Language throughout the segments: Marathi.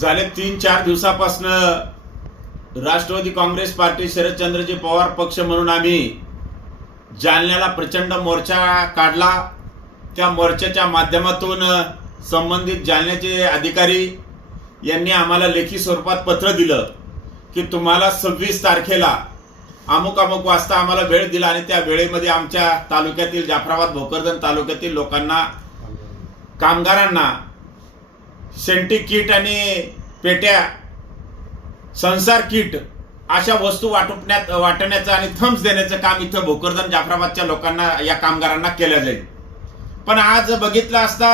झाले तीन चार दिवसापासनं राष्ट्रवादी काँग्रेस पार्टी शरदचंद्रजी पवार पक्ष म्हणून आम्ही जालन्याला प्रचंड मोर्चा काढला. त्या मोर्चाच्या माध्यमातून संबंधित जालन्याचे अधिकारी यांनी आम्हाला लेखी स्वरूपात पत्र दिलं की तुम्हाला सव्वीस तारखेला अमुक अमुक वाजता आम्हाला वेळ दिला आणि त्या वेळेमध्ये आमच्या तालुक्यातील जाफराबाद भोकरदन तालुक्यातील लोकांना कामगारांना सेंटी किट आणि पेट्या संसार किट अशा वस्तू वाटपण्यात वाटण्याचं आणि थम्स देण्याचं काम इथं भोकरदन जाफराबादच्या लोकांना या कामगारांना केलं जाईल. पण आज बघितलं असता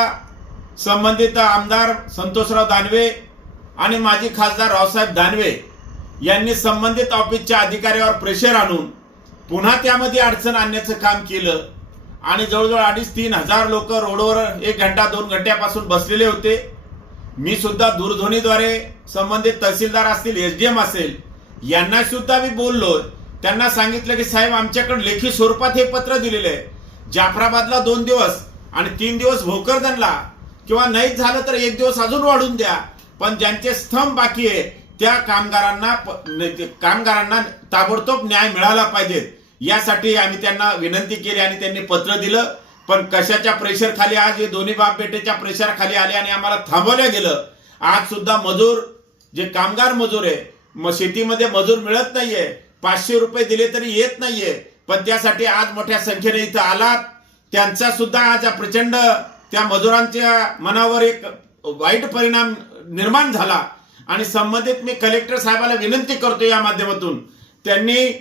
संबंधित आमदार संतोषराव दानवे आणि माजी खासदार रावसाहेब दानवे यांनी संबंधित ऑफिसच्या अधिकाऱ्यावर प्रेशर आणून पुन्हा त्यामध्ये अडचण आणण्याचं काम केलं. आणि जवळजवळ अडीच तीन हजार लोक रोडवर एक घंटा दोन घंट्यापासून बसलेले होते. मी सुद्धा दूरध्वनीद्वारे संबंधित तहसीलदार असतील एस डी एम असेल यांना सुद्धा मी बोललो. त्यांना सांगितलं की साहेब आमच्याकडे लेखी स्वरूपात हे पत्र दिलेलं आहे. जाफराबादला दोन दिवस आणि तीन दिवस भोकरदनला. किंवा नाहीच झालं तर एक दिवस अजून वाढून द्या. पण ज्यांचे स्तंभ बाकी आहे त्या कामगारांना प- ते कामगारांना ताबडतोब न्याय मिळाला पाहिजे. यासाठी आम्ही त्यांना विनंती केली आणि त्यांनी पत्र दिलं. पण कशाच्या प्रेशर खाली आज हे दोन्ही बाप बेटेच्या प्रेशर खाली आले आणि आम्हाला थांबवलं गेलं? आज सुद्धा मजूर जे कामगार मजूर आहे मग शेतीमध्ये मजूर मिळत नाहीये पाचशे रुपये दिले तरी येत नाहीये पण त्यासाठी आज मोठ्या संख्येने इथं आलात. त्यांचा सुद्धा आज प्रचंड त्या मजुरांच्या मनावर एक वाईट परिणाम निर्माण झाला. आणि संबंधित मी कलेक्टर साहेबाला विनंती करतो या माध्यमातून. त्यांनी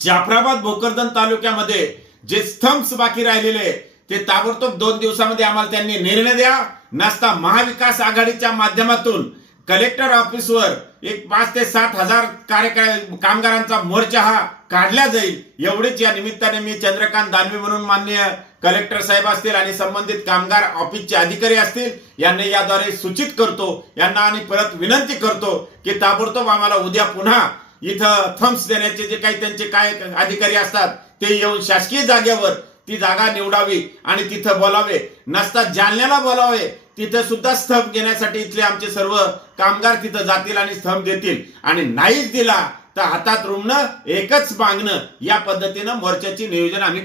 जाफराबाद भोकरदन तालुक्यामध्ये जे स्तंभ बाकी राहिलेले ते ताबडतोब दोन दिवसामध्ये आम्हाला त्यांनी निर्णय द्या. नसता महाविकास आघाडीच्या माध्यमातून कलेक्टर ऑफिसवर एक पाच ते सात हजार कार्यक्रम कामगारांचा मोर्चा हा काढला जाईल एवढेच या निमित्ताने मी चंद्रकांत दानवे म्हणून मान्य कलेक्टर साहेब असतील आणि संबंधित कामगार ऑफिसचे अधिकारी असतील यांना याद्वारे सूचित करतो यांना आणि परत विनंती करतो की ताबडतोब आम्हाला उद्या पुन्हा इथं थम्स देण्याचे जे काही त्यांचे काय अधिकारी असतात ते येऊन शासकीय जागेवर ती जागा निवडावी आणि तिथं बोलावे. नसता जालन्याला बोलावे तिथं सुद्धा स्तंभ घेण्यासाठी इथले आमचे सर्व कामगार तिथं जातील आणि स्तंभ देतील. आणि नाहीच दिला तर हातात रुमणं एकच मागणं या पद्धतीनं मोर्चाची नियोजन आम्ही